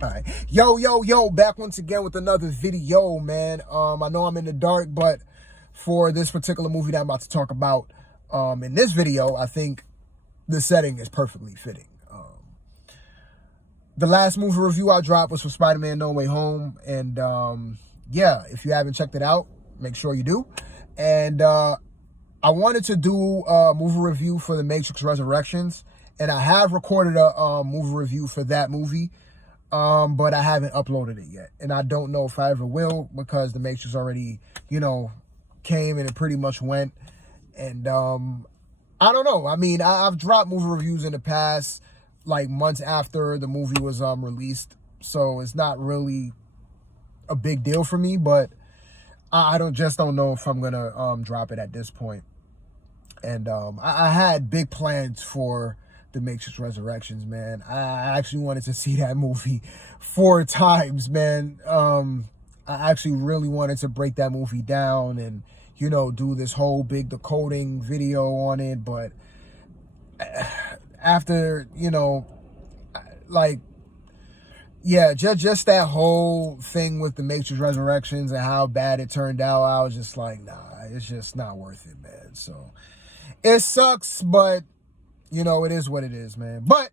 All right. Yo, back once again with another video, man. I know I'm in the dark, but for this particular movie that I'm about to talk about, in this video, I think the setting is perfectly fitting. The last movie review I dropped was for Spider-Man No Way Home, and yeah, if you haven't checked it out, make sure you do. And I wanted to do a movie review for The Matrix Resurrections, and I have recorded a movie review for that movie. But I haven't uploaded it yet. And I don't know if I ever will, because The Matrix already, came and it pretty much went. And I don't know. I mean, I've dropped movie reviews in the past, like months after the movie was released. So it's not really a big deal for me, but I don't know if I'm gonna drop it at this point. And I had big plans for The Matrix Resurrections, man. I actually wanted to see that movie 4 times, man. I actually really wanted to break that movie down and, do this whole big decoding video on it. But after, yeah, just that whole thing with The Matrix Resurrections and how bad it turned out, I was just like, nah, it's just not worth it, man. So it sucks, but it is what it is, man. But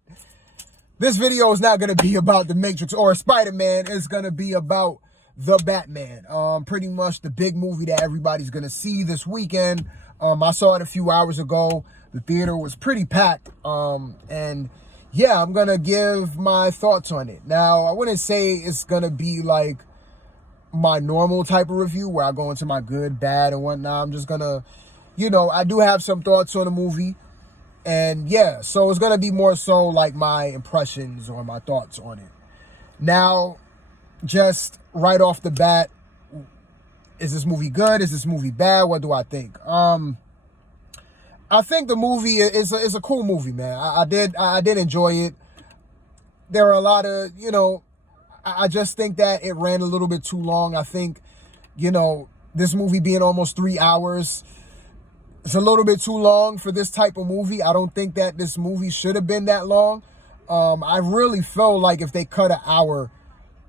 this video is not going to be about The Matrix or Spider-Man. It's going to be about The Batman. Pretty much the big movie that everybody's going to see this weekend. I saw it a few hours ago. The theater was pretty packed. And yeah, I'm going to give my thoughts on it. Now, I wouldn't say it's going to be like my normal type of review where I go into my good, bad, and whatnot. I'm just going to, I do have some thoughts on the movie. And yeah, so it's going to be more so like my impressions or my thoughts on it. Now, just right off the bat, is this movie good? Is this movie bad? What do I think? I think the movie is a cool movie, man. I did enjoy it. There are a lot of, I just think that it ran a little bit too long. I think, this movie being almost 3 hours, it's a little bit too long for this type of movie. I don't think that this movie should have been that long. I really feel like if they cut an hour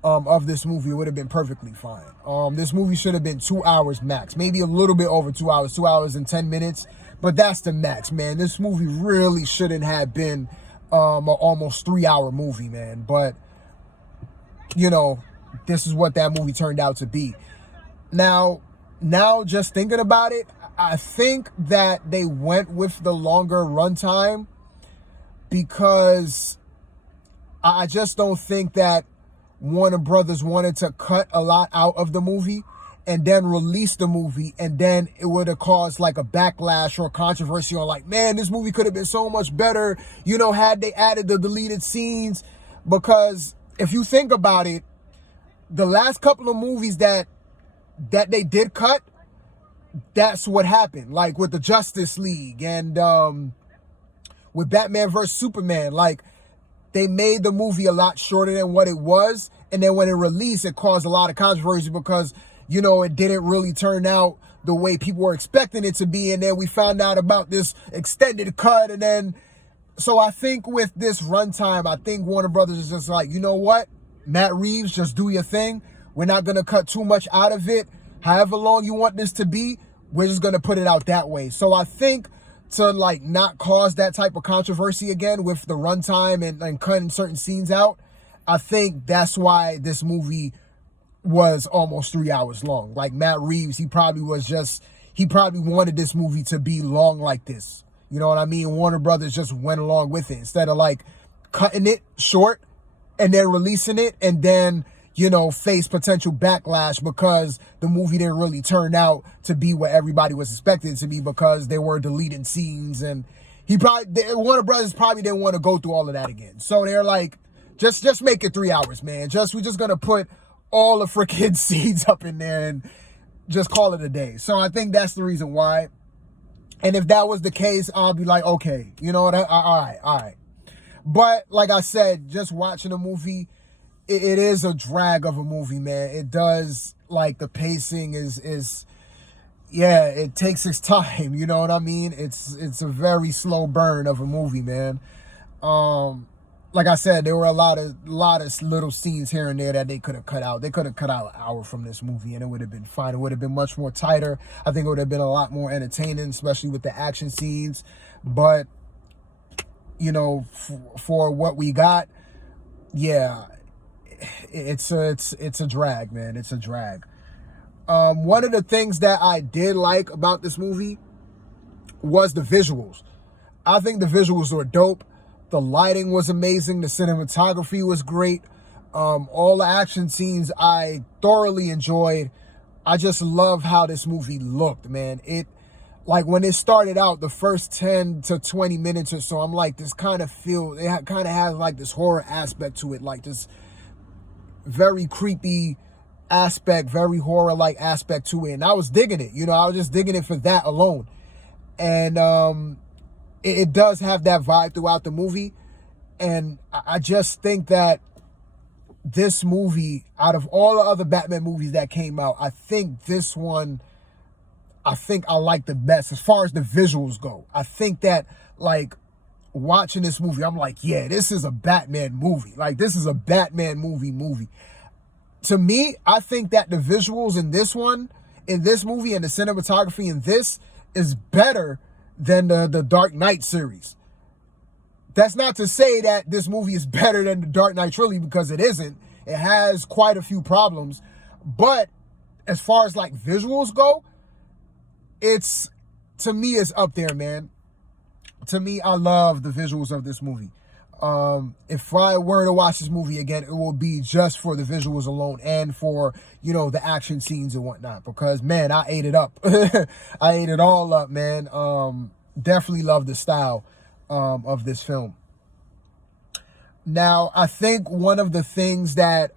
of this movie, it would have been perfectly fine. This movie should have been 2 hours max, maybe a little bit over 2 hours, 2 hours and 10 minutes. But that's the max, man. This movie really shouldn't have been an almost 3 hour movie, man. But, this is what that movie turned out to be. Now just thinking about it, I think that they went with the longer runtime because I just don't think that Warner Brothers wanted to cut a lot out of the movie and then release the movie, and then it would have caused like a backlash or controversy on like, man, this movie could have been so much better, had they added the deleted scenes. Because if you think about it, the last couple of movies that they did cut, that's what happened. Like with the Justice League and with Batman vs. Superman, like they made the movie a lot shorter than what it was. And then when it released, it caused a lot of controversy because, it didn't really turn out the way people were expecting it to be. And then we found out about this extended cut. And then, so I think with this runtime, I think Warner Brothers is just like, you know what? Matt Reeves, just do your thing. We're not going to cut too much out of it. However long you want this to be, we're just going to put it out that way. So I think to like not cause that type of controversy again with the runtime and cutting certain scenes out, I think that's why this movie was almost 3 hours long. Like Matt Reeves, he probably wanted this movie to be long like this. You know what I mean? Warner Brothers just went along with it instead of like cutting it short and then releasing it and then, face potential backlash because the movie didn't really turn out to be what everybody was expecting it to be because there were deleted scenes. And Warner Brothers probably didn't want to go through all of that again. So they're like, just make it 3 hours, man. We're just going to put all the freaking scenes up in there and just call it a day. So I think that's the reason why. And if that was the case, I'll be like, okay, you know what? All right. But like I said, just watching the movie, it is a drag of a movie, man. It does, like, the pacing is yeah, it takes its time, you know what I mean? It's a very slow burn of a movie, man. like I said, there were a lot of little scenes here and there that they could have cut out. They could have cut out an hour from this movie and it would have been fine. It would have been much more tighter. I think it would have been a lot more entertaining, especially with the action scenes. But, you know, for what we got, yeah, it's a drag, man. It's a drag. One of the things that I did like about this movie was the visuals. I think the visuals were dope. The lighting was amazing. The cinematography was great. All the action scenes I thoroughly enjoyed. I just love how this movie looked, man. Like when it started out, the first 10 to 20 minutes or so, I'm like, this kind of has like this horror aspect to it, like this very creepy aspect, very horror-like aspect to it. And I was digging it. You know, I was just digging it for that alone. And it does have that vibe throughout the movie. And I just think that this movie, out of all the other Batman movies that came out, I think this one, I like the best as far as the visuals go. I think that, like, watching this movie, I'm like, yeah, this is a Batman movie. Like, this is a Batman movie. To me, I think that the visuals in this movie, and the cinematography in this is better than the Dark Knight series. That's not to say that this movie is better than the Dark Knight trilogy, because it isn't. It has quite a few problems. But as far as like visuals go, to me, it's up there, man. To me, I love the visuals of this movie. If I were to watch this movie again, it will be just for the visuals alone and for, you know, the action scenes and whatnot, because, man, I ate it up. I ate it all up, man. Definitely love the style of this film. Now, I think one of the things that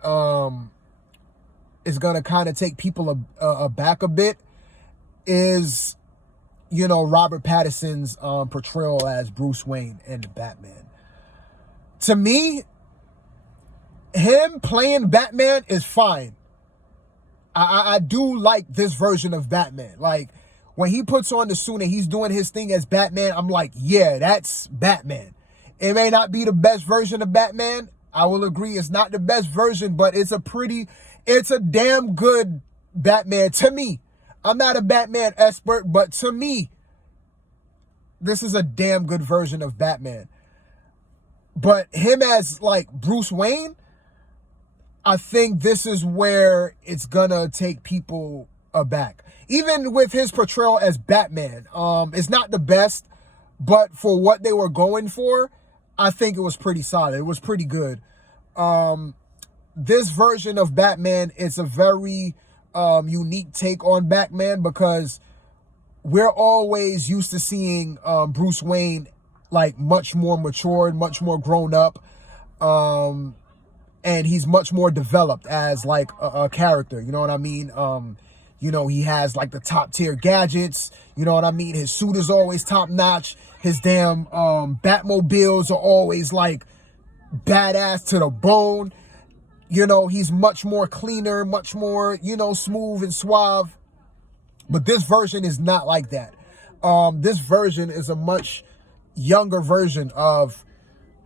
is going to kind of take people aback a bit is, you know, Robert Pattinson's portrayal as Bruce Wayne in Batman. To me, him playing Batman is fine. I do like this version of Batman. Like, when he puts on the suit and he's doing his thing as Batman, I'm like, yeah, that's Batman. It may not be the best version of Batman. I will agree it's not the best version, but it's a damn good Batman to me. I'm not a Batman expert, but to me, this is a damn good version of Batman. But him as, like, Bruce Wayne, I think this is where it's gonna take people aback. Even with his portrayal as Batman, it's not the best, but for what they were going for, I think it was pretty solid. It was pretty good. This version of Batman is a very unique take on Batman, because we're always used to seeing Bruce Wayne like much more matured, much more grown up, and he's much more developed as like a character. You know what I mean? You know, he has like the top tier gadgets. You know what I mean? His suit is always top notch. His damn Batmobiles are always like badass to the bone. You know, he's much more cleaner, much more, you know, smooth and suave. But this version is not like that. This version is a much younger version of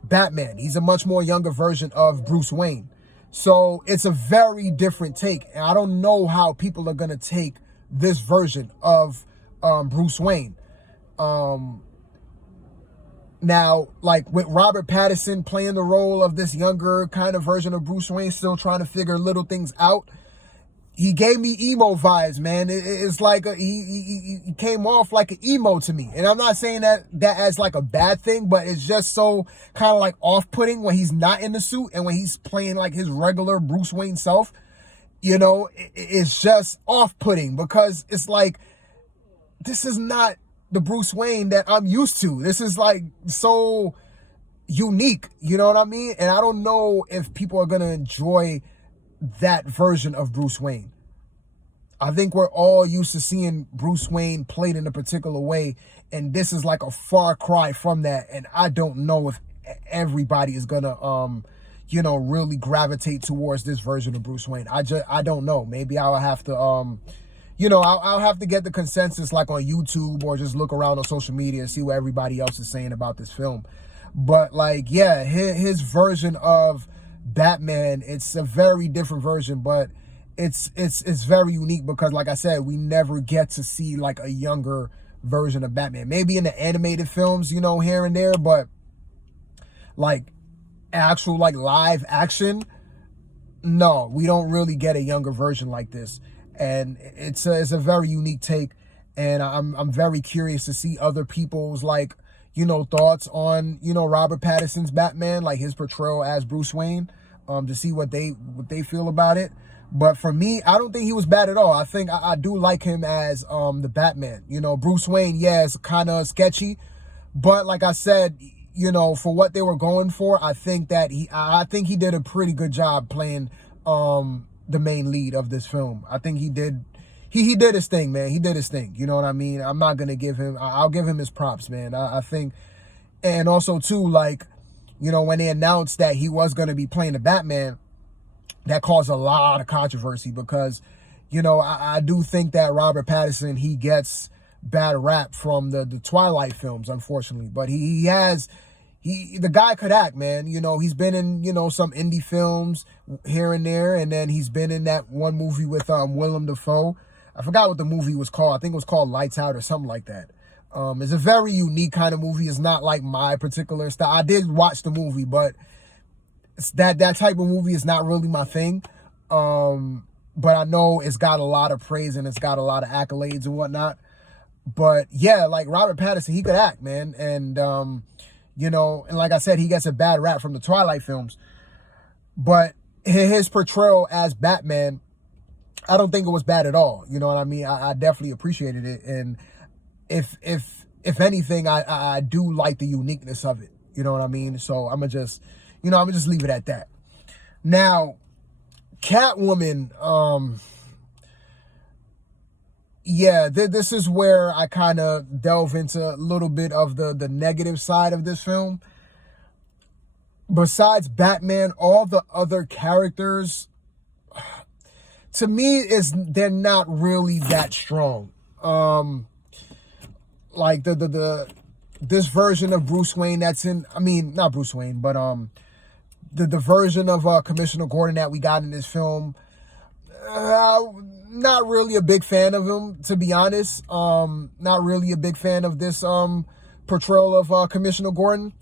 Batman. He's a much more younger version of Bruce Wayne. So it's a very different take. And I don't know how people are going to take this version of Bruce Wayne. Now, like with Robert Pattinson playing the role of this younger kind of version of Bruce Wayne, still trying to figure little things out, he gave me emo vibes, man. It's like he came off like an emo to me. And I'm not saying that as like a bad thing, but it's just so kind of like off-putting when he's not in the suit and when he's playing like his regular Bruce Wayne self. You know, it's just off-putting, because it's like, this is not the Bruce Wayne that I'm used to. This is like so unique, you know what I mean? And I don't know if people are going to enjoy that version of Bruce Wayne. I think we're all used to seeing Bruce Wayne played in a particular way, and this is like a far cry from that. And I don't know if everybody is gonna you know, really gravitate towards this version of Bruce Wayne. I don't know. Maybe I'll have to you know, I'll have to get the consensus like on YouTube, or just look around on social media and see what everybody else is saying about this film. But like, yeah, his version of Batman, it's a very different version, but it's very unique because, like I said, we never get to see like a younger version of Batman. Maybe in the animated films, you know, here and there, but like actual like live action, no, we don't really get a younger version like this. And it's a very unique take, and I'm very curious to see other people's like, you know, thoughts on, you know, Robert Pattinson's Batman, like his portrayal as Bruce Wayne, to see what they feel about it. But for me, I don't think he was bad at all. I think I do like him as the Batman. You know, Bruce Wayne, yeah, it's kind of sketchy, but like I said, you know, for what they were going for, I think he did a pretty good job playing the main lead of this film. I think he did his thing, man. He did his thing. You know what I mean? I'm not gonna give him. I'll give him his props, man. I think, and also too, like, you know, when they announced that he was gonna be playing the Batman, that caused a lot of controversy because, you know, I do think that Robert Pattinson, he gets bad rap from the Twilight films, unfortunately. But the guy could act, man. You know, he's been in, you know, some indie films here and there, and then he's been in that one movie with Willem Dafoe. I forgot what the movie was called. I think it was called Lights Out or something like that. It's a very unique kind of movie. It's not like my particular style. I did watch the movie, but that type of movie is not really my thing. But I know it's got a lot of praise and it's got a lot of accolades and whatnot. But yeah, like Robert Pattinson, he could act, man. And, you know, and like I said, he gets a bad rap from the Twilight films. But his portrayal as Batman, I don't think it was bad at all. You know what I mean? I definitely appreciated it. And if anything, I do like the uniqueness of it. You know what I mean? So I'm gonna just leave it at that. Now, Catwoman, yeah, this is where I kind of delve into a little bit of the negative side of this film. Besides Batman, all the other characters, to me, they're not really that strong. Like this version of Bruce Wayne that's in, I mean, not Bruce Wayne, but the version of Commissioner Gordon that we got in this film, not really a big fan of him, to be honest. Not really a big fan of this portrayal of Commissioner Gordon.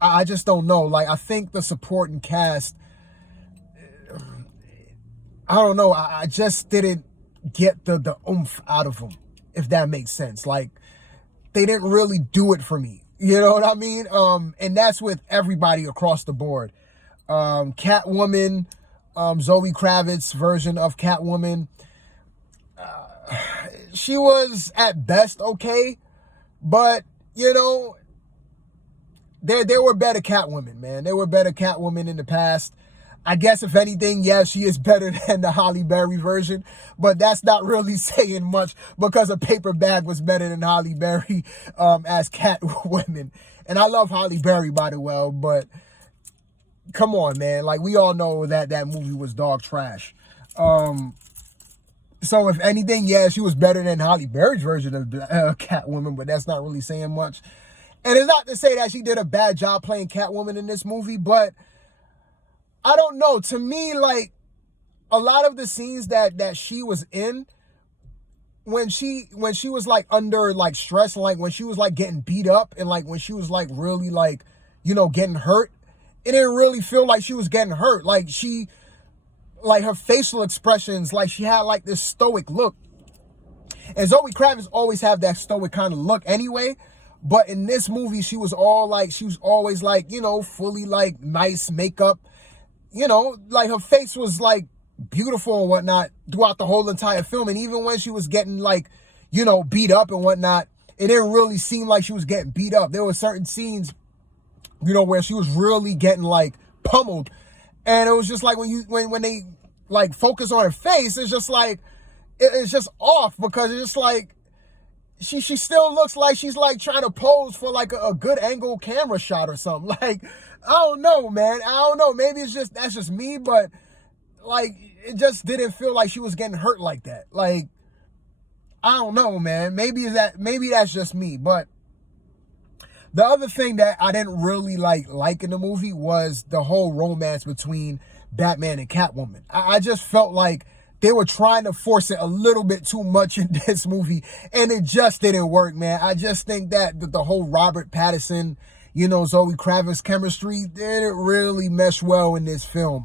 I just don't know. Like, I think the supporting cast, I don't know. I just didn't get the oomph out of them, if that makes sense. Like, they didn't really do it for me. You know what I mean? And that's with everybody across the board. Catwoman, Zoe Kravitz's version of Catwoman, she was at best okay, but you know, there were better Catwomen, man. There were better Catwomen in the past. I guess if anything, yes, she is better than the Halle Berry version, but that's not really saying much because a paper bag was better than Halle Berry as Catwoman. And I love Halle Berry, by the way, but come on, man. Like, we all know that movie was dog trash. So if anything, yeah, she was better than Halle Berry's version of Catwoman, but that's not really saying much. And it's not to say that she did a bad job playing Catwoman in this movie, but I don't know. To me, like, a lot of the scenes that she was in, when she was like under like stress, like when she was like getting beat up and like when she was like really like, you know, getting hurt, it didn't really feel like she was getting hurt. Like her facial expressions, like she had like this stoic look. And Zoe Kravitz always have that stoic kind of look anyway. But in this movie, she was always like, you know, fully like nice makeup. You know, like her face was like beautiful and whatnot throughout the whole entire film. And even when she was getting like, you know, beat up and whatnot, it didn't really seem like she was getting beat up. There were certain scenes, you know, where she was really getting like pummeled. And it was just like when they like focus on her face, it's just like, it's just off because it's just like, she still looks like she's like trying to pose for like a good angle camera shot or something. Like, I don't know, man. I don't know. Maybe that's just me, but like, it just didn't feel like she was getting hurt like that. Like, I don't know, man. Maybe that's just me, but The other thing that I didn't really like in the movie was the whole romance between Batman and Catwoman. I just felt like they were trying to force it a little bit too much in this movie, and it just didn't work, man. I just think that the whole Robert Patterson, Zoe Kravitz chemistry didn't really mesh well in this film.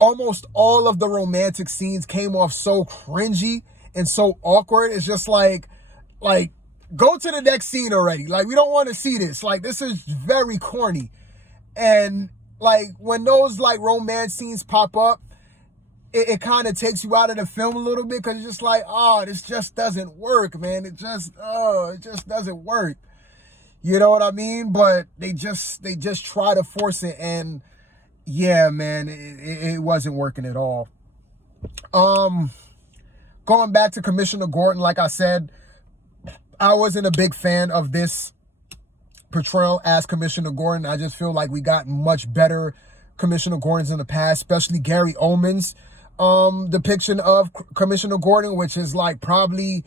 Almost all of the romantic scenes came off so cringy and so awkward. It's just like, go to the next scene already. Like, we don't want to see this. Like, this is very corny. And like, when those like romance scenes pop up, it kind of takes you out of the film a little bit, because it's just like, oh, this just doesn't work, man. It just doesn't work. You know what I mean? But they just try to force it, and yeah, man, it wasn't working at all. Going back to Commissioner Gordon, like I said, I wasn't a big fan of this portrayal as Commissioner Gordon. I just feel like we got much better Commissioner Gordons in the past, especially Gary Oldman's depiction of Commissioner Gordon, which is like probably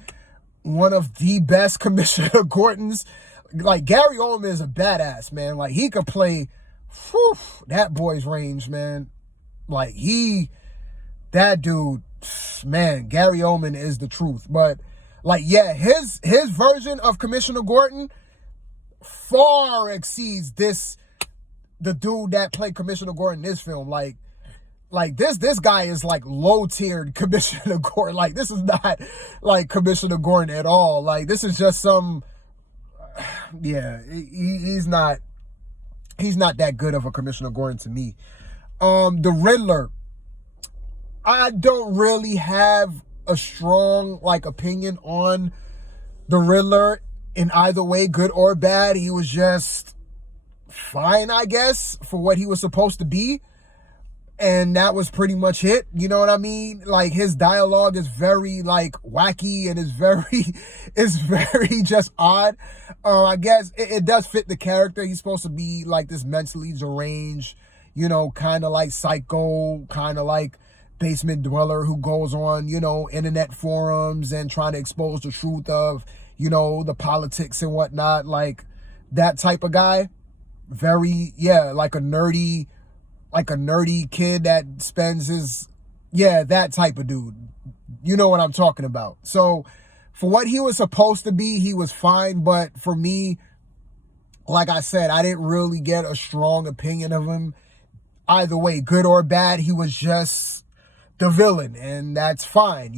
one of the best Commissioner Gordons. Like, Gary Oldman is a badass, man. Like, he could play that boy's range, man. Like, that dude, man, Gary Oldman is the truth. But like, yeah, his version of Commissioner Gordon far exceeds the dude that played Commissioner Gordon in this film. Like this guy is like low-tiered Commissioner Gordon. Like, this is not like Commissioner Gordon at all. Like, this is just he's not that good of a Commissioner Gordon to me. The Riddler, I don't really have a strong opinion on the Riddler in either way, good or bad. He was just fine, I guess, for what he was supposed to be. And that was pretty much it. You know what I mean? Like, his dialogue is very wacky, and it's very just odd. I guess it does fit the character. He's supposed to be like this mentally deranged, kind of like psycho, kind of like basement dweller who goes on, internet forums and trying to expose the truth of, the politics and whatnot. Like, that type of guy. Very, like a nerdy kid that spends that type of dude. You know what I'm talking about. So for what he was supposed to be, he was fine. But for me, like I said, I didn't really get a strong opinion of him either way, good or bad. He was just the villain, and that's fine,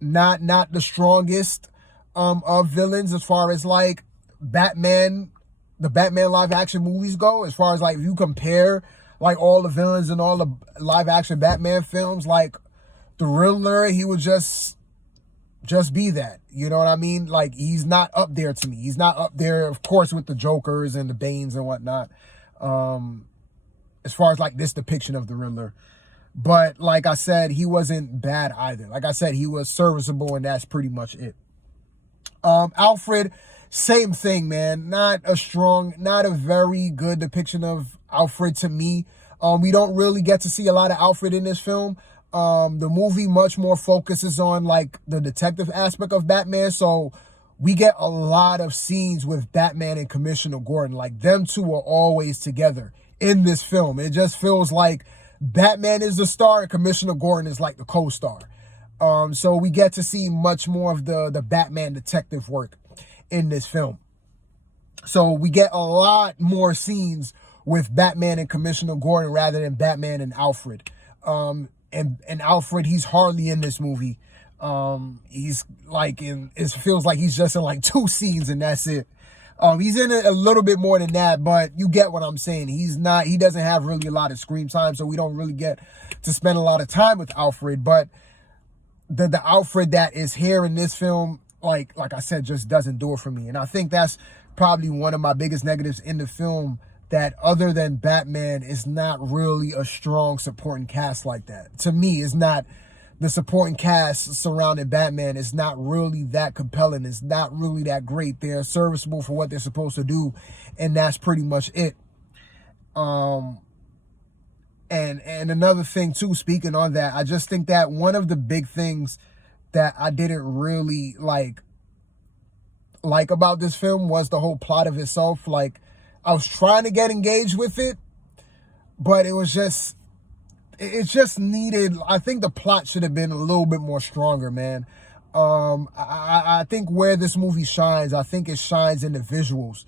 not the strongest of villains as far as like Batman, the Batman live action movies go. As far as if you compare all the villains in all the live action Batman films, like the Riddler, he would just be that. You know what I mean? Like, he's not up there to me. He's not up there, of course, with the Jokers and the Banes and whatnot. As far as this depiction of the Riddler. But like I said, he wasn't bad either. Like I said, he was serviceable, and that's pretty much it. Alfred, same thing, man. Not a very good depiction of Alfred to me. We don't really get to see a lot of Alfred in this film. The movie much more focuses on the detective aspect of Batman. So we get a lot of scenes with Batman and Commissioner Gordon. Like, them two are always together in this film. It just feels like Batman is the star and Commissioner Gordon is the co-star. So we get to see much more of the Batman detective work in this film. So we get a lot more scenes with Batman and Commissioner Gordon rather than Batman and Alfred. And Alfred, he's hardly in this movie. He's it feels like he's just in 2 scenes and that's it. He's in it a little bit more than that, but you get what I'm saying. He doesn't have really a lot of screen time, so we don't really get to spend a lot of time with Alfred. But the Alfred that is here in this film, like I said, just doesn't do it for me. And I think that's probably one of my biggest negatives in the film, that other than Batman, is not really a strong supporting cast like that. To me, it's not. The supporting cast surrounding Batman is not really that compelling. It's not really that great. They're serviceable for what they're supposed to do, and that's pretty much it. And another thing too, speaking on that, I just think that one of the big things that I didn't really like about this film was the whole plot of itself. Like, I was trying to get engaged with it, but it was just, it just needed, I think the plot should have been a little bit more stronger, man. I think where this movie shines, I think it shines in the visuals.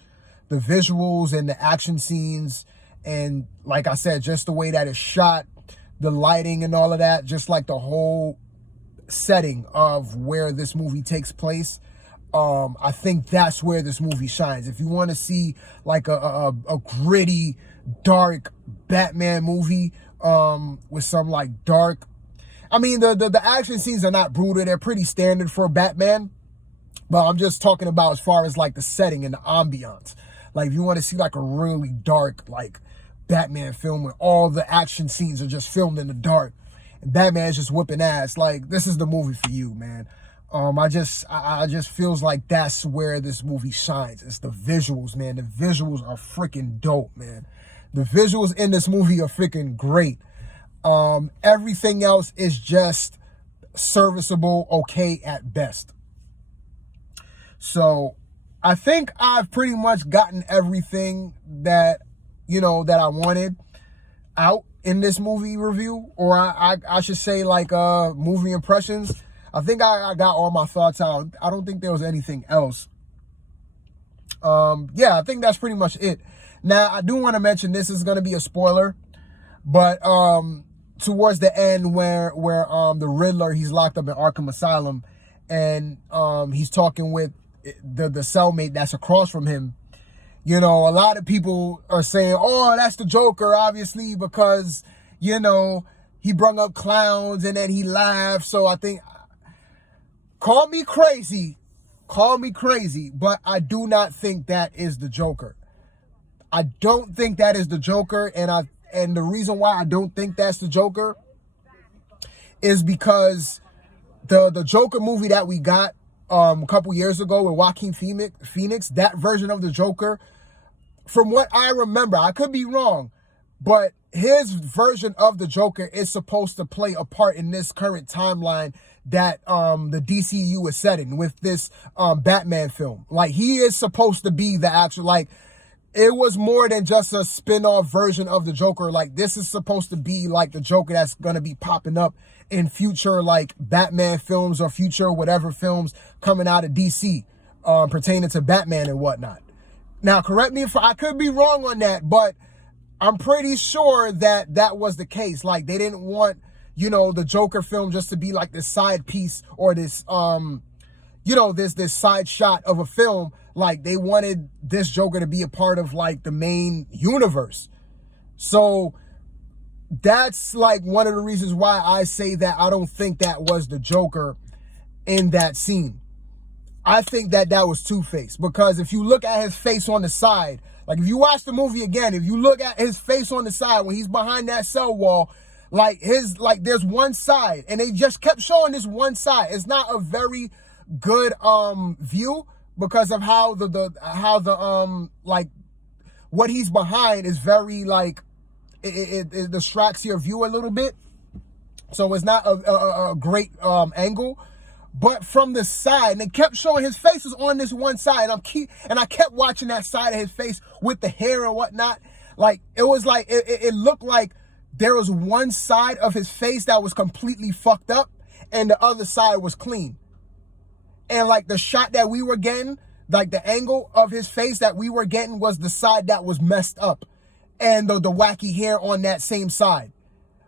The visuals and the action scenes, and like I said, just the way that it's shot, the lighting and all of that, just like the whole setting of where this movie takes place. I think that's where this movie shines. If you want to see like a gritty, dark Batman movie, with some like dark, I mean, the action scenes are not brutal. They're pretty standard for Batman. But I'm just talking about as far as like the setting and the ambiance. Like, if you want to see like a really dark, like Batman film where all the action scenes are just filmed in the dark and Batman's just whipping ass, like, this is the movie for you, man. I just feels like that's where this movie shines. It's the visuals, man. The visuals are freaking dope, man. The visuals in this movie are freaking great. Everything else is just serviceable, okay at best. So I think I've pretty much gotten everything that, that I wanted out in this movie review, or I should say like movie impressions. I think I got all my thoughts out. I don't think there was anything else. Yeah, I think that's pretty much it. Now, I do want to mention, this is going to be a spoiler, but towards the end where the Riddler, he's locked up in Arkham Asylum, and he's talking with the cellmate that's across from him. A lot of people are saying, oh, that's the Joker, obviously, because, he brung up clowns and then he laughed. So I think, call me crazy, but I do not think that is the Joker. I don't think that is the Joker, and the reason why I don't think that's the Joker is because the Joker movie that we got a couple years ago with Joaquin Phoenix, that version of the Joker, from what I remember, I could be wrong, but his version of the Joker is supposed to play a part in this current timeline that the DCU is setting with this Batman film. Like, he is supposed to be the actual, like, it was more than just a spin-off version of the Joker. Like, this is supposed to be like the Joker that's going to be popping up in future, like, Batman films or future whatever films coming out of DC pertaining to Batman and whatnot. Now, correct me if I could be wrong on that, but I'm pretty sure that that was the case. Like, they didn't want, the Joker film just to be like this side piece or this, this side shot of a film. Like, they wanted this Joker to be a part of like the main universe. So that's like one of the reasons why I say that I don't think that was the Joker in that scene. I think that was Two-Face, because if you look at his face on the side, like, if you watch the movie again, if you look at his face on the side when he's behind that cell wall, like, there's one side, and they just kept showing this one side. It's not a very good view, because of how the like what he's behind is very, like, it distracts your view a little bit, so it's not a great angle. But from the side, and they kept showing his face was on this one side, and I kept watching that side of his face with the hair and whatnot. Like, it was like it looked like there was one side of his face that was completely fucked up, and the other side was clean. And like, the shot that we were getting, like the angle of his face that we were getting, was the side that was messed up, and the wacky hair on that same side.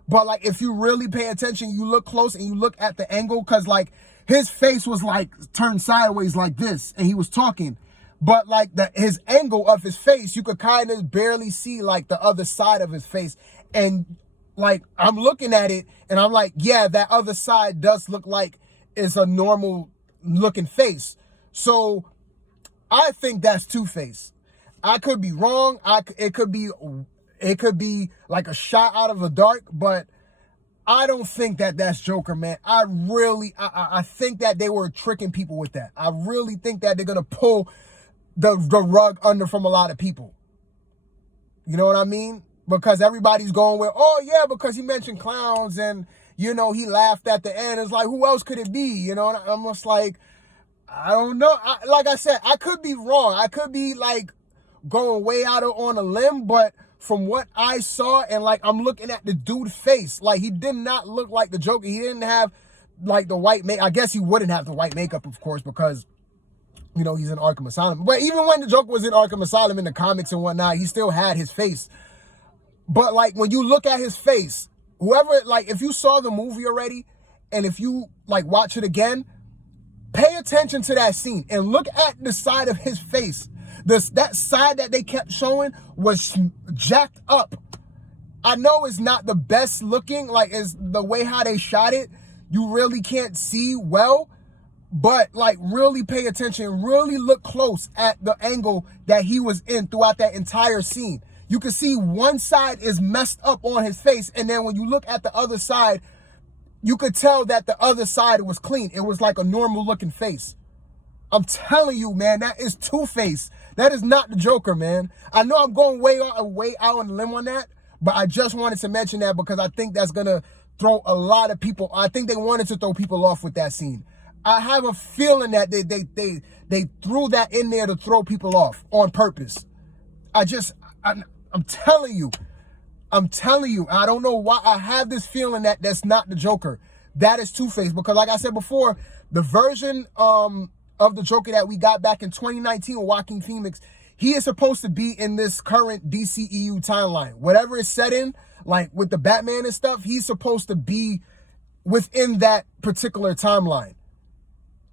But like, if you really pay attention, you look close and you look at the angle, because like, his face was like turned sideways like this, and he was talking. But like, his angle of his face, you could kind of barely see like the other side of his face. And like, I'm looking at it and I'm like, yeah, that other side does look like it's a normal looking face. So I think that's Two-Face. I could be wrong. It could be like a shot out of the dark, but I don't think that that's Joker, man. I think that they were tricking people with that. I really think that they're going to pull the rug under from a lot of people. You know what I mean? Because everybody's going with, oh yeah, because he mentioned clowns and, he laughed at the end. It's like, who else could it be? And I'm just like, I don't know. Like I said, I could be wrong. I could be like going way out on a limb, but from what I saw, and like I'm looking at the dude's face, like he did not look like the Joker. He didn't have like the white makeup. I guess he wouldn't have the white makeup, of course, because you know he's in Arkham Asylum. But even when the Joker was in Arkham Asylum in the comics and whatnot, he still had his face. But like when you look at his face, whoever, like if you saw the movie already, and if you like watch it again, pay attention to that scene and look at the side of his face. That side that they kept showing was jacked up. I know it's not the best looking, like it's the way how they shot it. You really can't see well, but like really pay attention, really look close at the angle that he was in throughout that entire scene. You can see one side is messed up on his face, and then when you look at the other side, you could tell that the other side was clean. It was like a normal looking face. I'm telling you, man, that is Two-Face. That is not the Joker, man. I know I'm going way out on a limb on that, but I just wanted to mention that because I think that's going to throw a lot of people. I think they wanted to throw people off with that scene. I have a feeling that they threw that in there to throw people off on purpose. I'm telling you. I'm telling you, I don't know why I have this feeling that that's not the Joker. That is Two-Face, because like I said before, the version of the Joker that we got back in 2019 with Joaquin Phoenix, he is supposed to be in this current DCEU timeline. Whatever it's set in, like with the Batman and stuff, he's supposed to be within that particular timeline.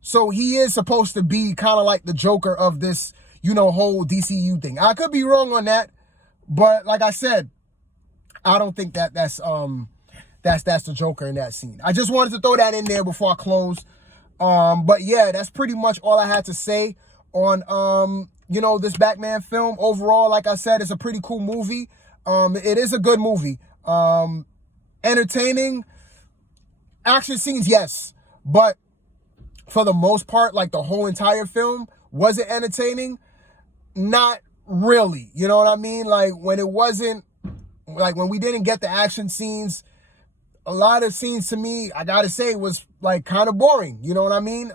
So he is supposed to be kind of like the Joker of this, you know, whole DCEU thing. I could be wrong on that, but like I said, I don't think that's the Joker in that scene. I just wanted to throw that in there before I close. But yeah, that's pretty much all I had to say on you know, this Batman film. Overall, like I said, it's a pretty cool movie. It is a good movie. Entertaining. Action scenes, yes. But for the most part, like the whole entire film, was it entertaining? Not really. You know what I mean? Like when it wasn't, like when we didn't get the action scenes, a lot of scenes to me, I gotta say, was like kind of boring. You know what I mean?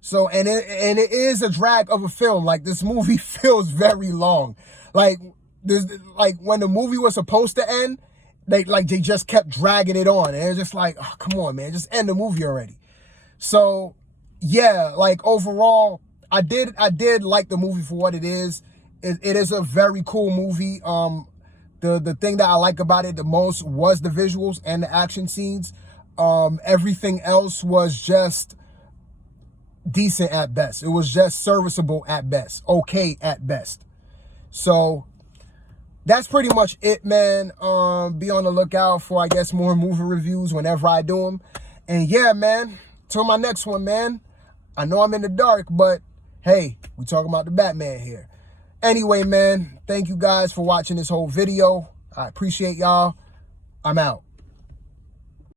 So, and it is a drag of a film. Like this movie feels very long. Like when the movie was supposed to end, they just kept dragging it on. And it's just like, oh, come on, man, just end the movie already. So yeah, like overall, I did like the movie for what it is. It is a very cool movie. The thing that I like about it the most was the visuals and the action scenes. Everything else was just decent at best. It was just serviceable at best. Okay at best. So that's pretty much it, man. Be on the lookout for, I guess, more movie reviews whenever I do them. And yeah, man, till my next one, man. I know I'm in the dark, but hey, we talking about the Batman here. Anyway, man, thank you guys for watching this whole video. I appreciate y'all. I'm out.